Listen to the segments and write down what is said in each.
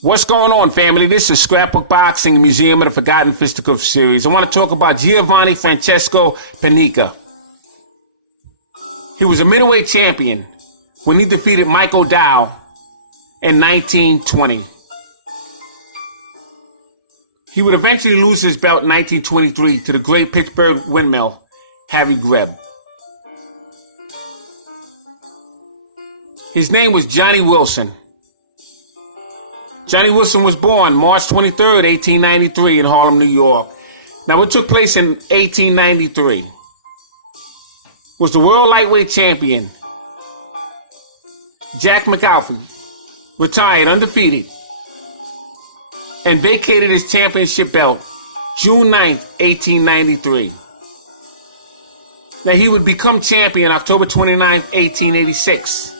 What's going on, family? This is Scrapbook Boxing, Museum of the Forgotten Fisticuffs series. I want to talk about Giovanni Francesco Panica. He was a middleweight champion when he defeated Mike O'Dowd in 1920. He would eventually lose his belt in 1923 to the great Pittsburgh windmill, Harry Greb. His name was Johnny Wilson. Johnny Wilson was born March 23rd, 1893 in Harlem, New York. Now, what took place in 1893 was the world lightweight champion, Jack McAuliffe, retired undefeated and vacated his championship belt June 9th, 1893. Now, he would become champion October 29th, 1886.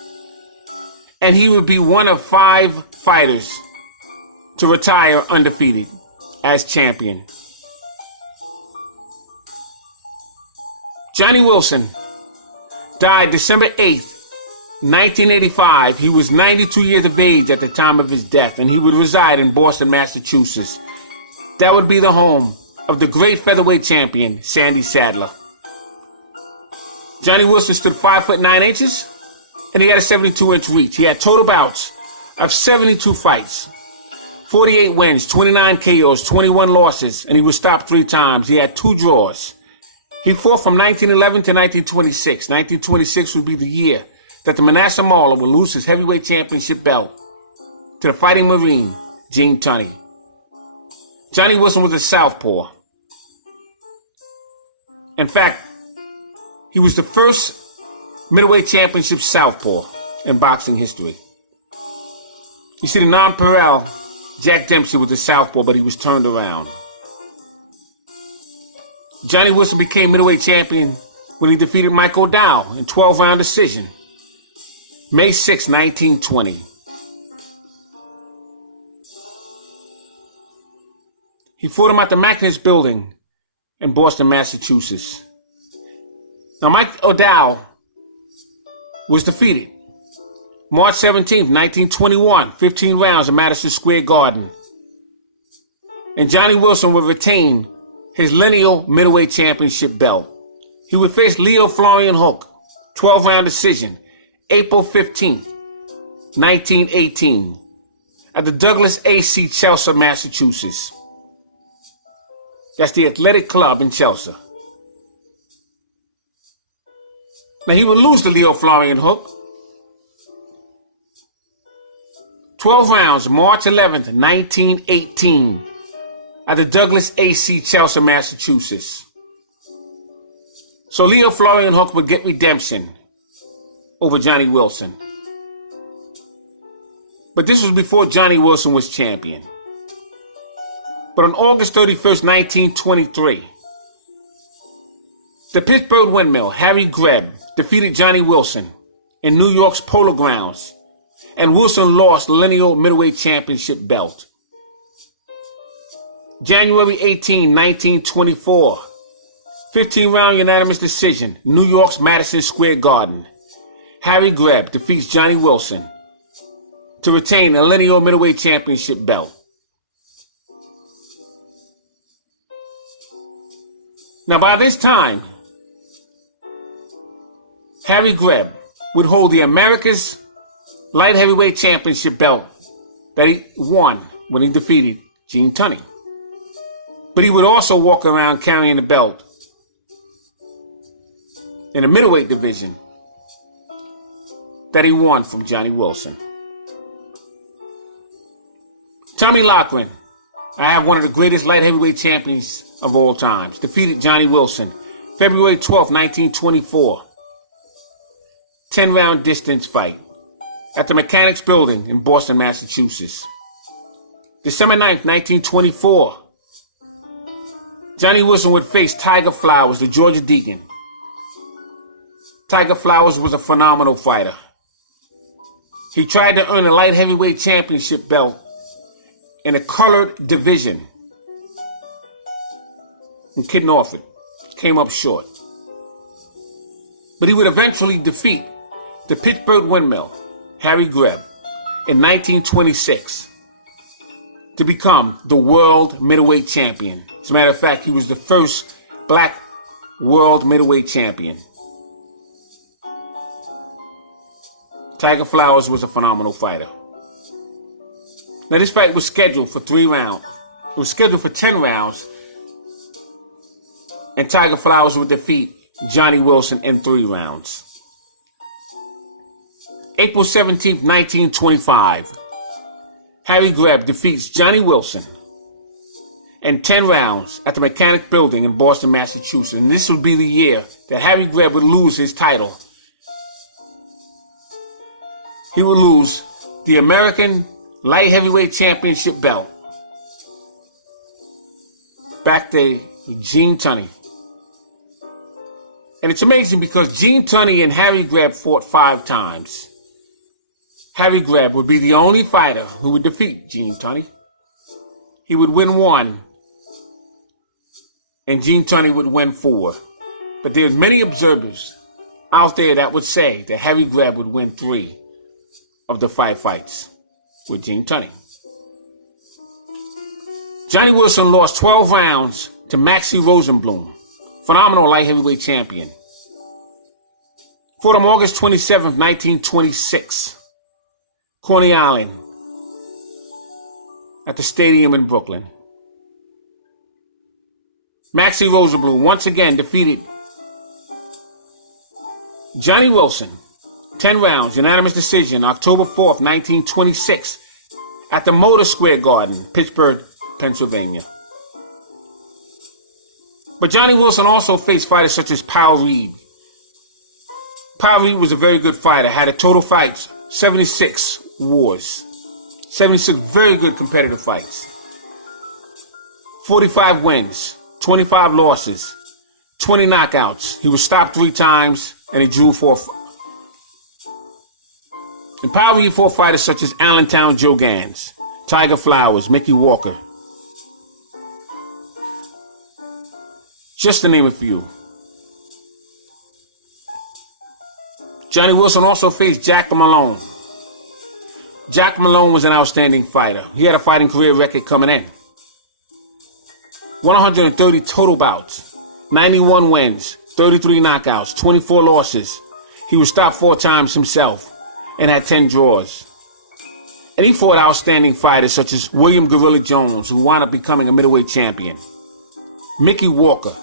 And he would be one of 5 fighters to retire undefeated as champion. Johnny Wilson died December 8th, 1985. He was 92 years of age at the time of his death, and he would reside in Boston, Massachusetts. That would be the home of the great featherweight champion, Sandy Sadler. Johnny Wilson stood 5 foot 9 inches, and he had a 72-inch reach. He had total bouts of 72 fights. 48 wins, 29 KOs, 21 losses, and he was stopped 3 times. He had 2 draws. He fought from 1911 to 1926. 1926 would be the year that the Manasseh Mauler would lose his heavyweight championship belt to the Fighting Marine, Gene Tunney. Johnny Wilson was a southpaw. In fact, he was the first middleweight championship southpaw in boxing history. You see, the nonpareil Jack Dempsey was a southpaw, but he was turned around. Johnny Wilson became middleweight champion when he defeated Mike O'Dowd in 12-round decision, May 6, 1920. He fought him at the Mackness Building in Boston, Massachusetts. Now, Mike O'Dowd was defeated March 17th, 1921, 15 rounds in Madison Square Garden. And Johnny Wilson would retain his lineal middleweight championship belt. He would face Leo Florian Hook, 12-round decision, April 15th, 1918, at the Douglas A.C. Chelsea, Massachusetts. That's the athletic club in Chelsea. Now, he would lose to Leo Florian Hook 12 rounds, March 11th, 1918, at the Douglas A.C. Chelsea, Massachusetts. So Leo Florian Hook would get redemption over Johnny Wilson. But this was before Johnny Wilson was champion. But on August 31st, 1923, the Pittsburgh windmill, Harry Greb, defeated Johnny Wilson in New York's Polo Grounds, and Wilson lost the lineal middleweight championship belt. January 18, 1924, 15-round unanimous decision, New York's Madison Square Garden. Harry Greb defeats Johnny Wilson to retain the lineal middleweight championship belt. Now, by this time, Harry Greb would hold the America's light heavyweight championship belt that he won when he defeated Gene Tunney. But he would also walk around carrying the belt in the middleweight division that he won from Johnny Wilson. Tommy Loughran, I have one of the greatest light heavyweight champions of all times, defeated Johnny Wilson February 12, 1924. 10-round distance fight at the Mechanics Building in Boston, Massachusetts. December 9th, 1924, Johnny Wilson would face Tiger Flowers, the Georgia Deacon. Tiger Flowers was a phenomenal fighter. He tried to earn a light heavyweight championship belt in a colored division and Kid Norfolk came up short. But he would eventually defeat the Pittsburgh windmill, Harry Greb, in 1926 to become the world middleweight champion. As a matter of fact, he was the first black world middleweight champion. Tiger Flowers was a phenomenal fighter. Now, this fight was scheduled for 3 rounds. It was scheduled for 10 rounds. And Tiger Flowers would defeat Johnny Wilson in 3 rounds. April 17th, 1925. Harry Greb defeats Johnny Wilson in 10 rounds at the Mechanic Building in Boston, Massachusetts. And this would be the year that Harry Greb would lose his title. He would lose the American Light Heavyweight Championship belt back to Gene Tunney. And it's amazing because Gene Tunney and Harry Greb fought 5 times. Harry Greb would be the only fighter who would defeat Gene Tunney. He would win 1, and Gene Tunney would win 4. But there's many observers out there that would say that Harry Greb would win 3 of the 5 fights with Gene Tunney. Johnny Wilson lost 12 rounds to Maxie Rosenblum, phenomenal light heavyweight champion. Fought on August 27th, 1926. Coney Island, at the stadium in Brooklyn. Maxie Rosenblum once again defeated Johnny Wilson, 10 rounds, unanimous decision, October 4th, 1926, at the Motor Square Garden, Pittsburgh, Pennsylvania. But Johnny Wilson also faced fighters such as Powell Reed. Powell Reed was a very good fighter, had a total fights, 76 wars. 76 very good competitive fights. 45 wins, 25 losses, 20 knockouts. He was stopped 3 times and he drew 4. And Powell Reed fought fighters such as Allentown Joe Gans, Tiger Flowers, Mickey Walker. Just to name a few. Johnny Wilson also faced Jack Malone. Jack Malone was an outstanding fighter. He had a fighting career record coming in. 130 total bouts, 91 wins, 33 knockouts, 24 losses. He was stopped 4 times himself and had 10 draws. And he fought outstanding fighters such as William Gorilla Jones, who wound up becoming a middleweight champion. Mickey Walker,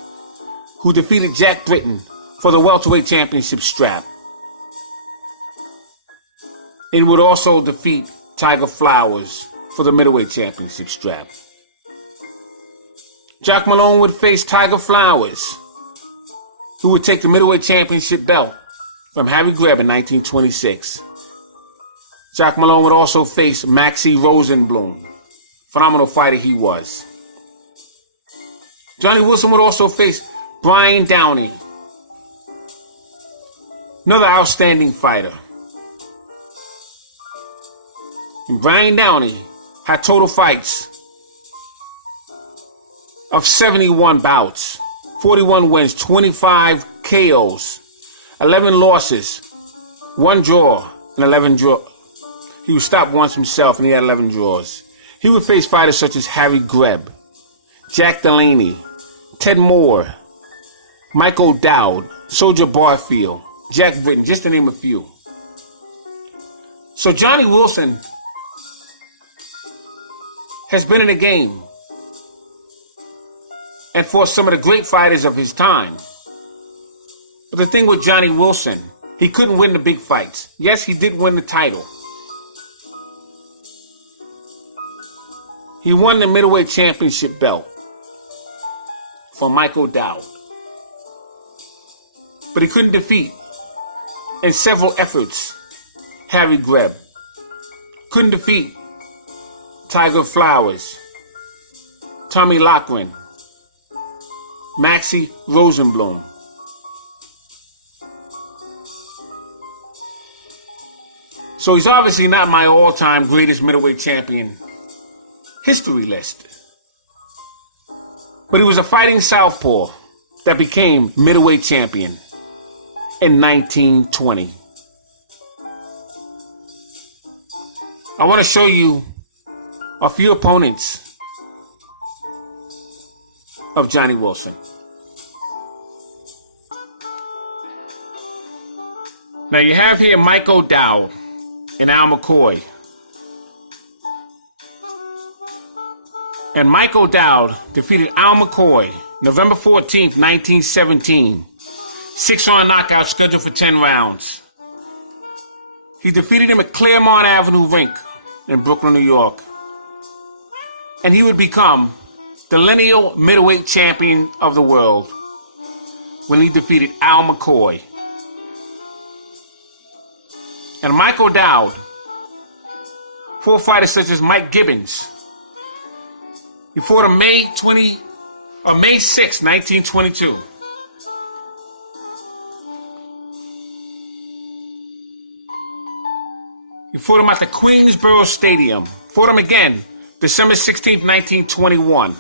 who defeated Jack Britton for the welterweight championship strap. He would also defeat Tiger Flowers for the middleweight championship strap. Jack Malone would face Tiger Flowers, who would take the middleweight championship belt from Harry Greb in 1926. Jack Malone would also face Maxie Rosenblum. Phenomenal fighter he was. Johnny Wilson would also face Brian Downey, another outstanding fighter. And Brian Downey had total fights of 71 bouts, 41 wins, 25 KOs, 11 losses, 1 draw, and 11 draw. He was stopped once himself and he had 11 draws. He would face fighters such as Harry Greb, Jack Delaney, Ted Moore, Michael Dowd, Soldier Barfield, Jack Britton, just to name a few. So Johnny Wilson has been in the game and fought some of the great fighters of his time. But the thing with Johnny Wilson, he couldn't win the big fights. Yes, he did win the title. He won the middleweight championship belt from Michael Dowd. But he couldn't defeat, in several efforts, Harry Greb. Couldn't defeat Tiger Flowers, Tommy Loughran, Maxie Rosenblum. So he's obviously not my all-time greatest middleweight champion history list. But he was a fighting southpaw that became middleweight champion in 1920. I want to show you are few opponents of Johnny Wilson. Now you have here Mike O'Dowd and Al McCoy. And Mike O'Dowd defeated Al McCoy November 14th, 1917. 6-round knockout scheduled for 10 rounds. He defeated him at Claremont Avenue Rink in Brooklyn, New York. And he would become the lineal middleweight champion of the world when he defeated Al McCoy. And Mike O'Dowd fought fighters such as Mike Gibbons. He fought on May 6, 1922. He fought him at the Queensboro Stadium. Fought him again December 16, 1921.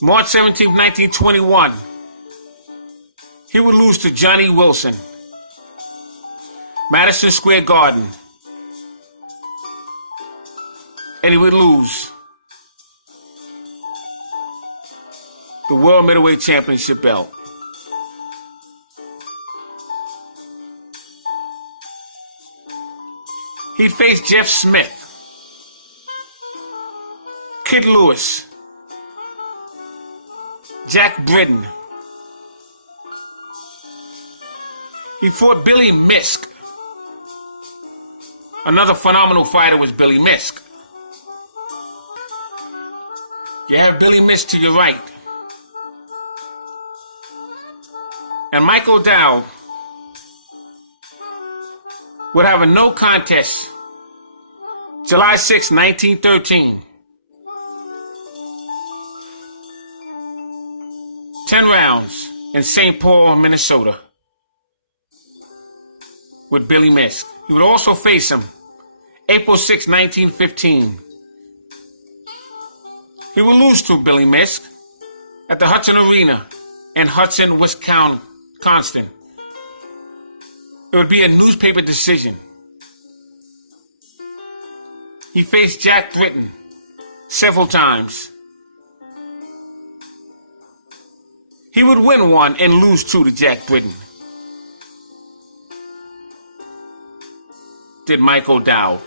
March 17, 1921. He would lose to Johnny Wilson. Madison Square Garden. And he would lose the World Middleweight Championship belt. He'd face Jeff Smith, Kid Lewis, Jack Britton. He fought Billy Misk. Another phenomenal fighter was Billy Misk. You have Billy Misk to your right. And Mike O'Dowd would have a no contest July 6, 1913. 10 rounds in St. Paul, Minnesota with Billy Misk. He would also face him April 6, 1915. He would lose to Billy Misk at the Hudson Arena in Hudson, Wisconsin. It would be a newspaper decision. He faced Jack Britton several times. He would win one and lose two to Jack Britton. Did Mike O'Dowd.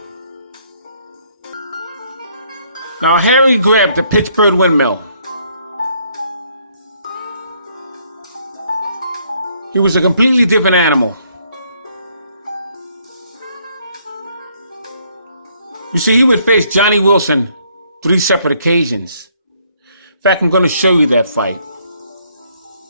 Now Harry Greb, the Pittsburgh windmill. He was a completely different animal. You see, he would face Johnny Wilson 3 separate occasions. In fact, I'm going to show you that fight.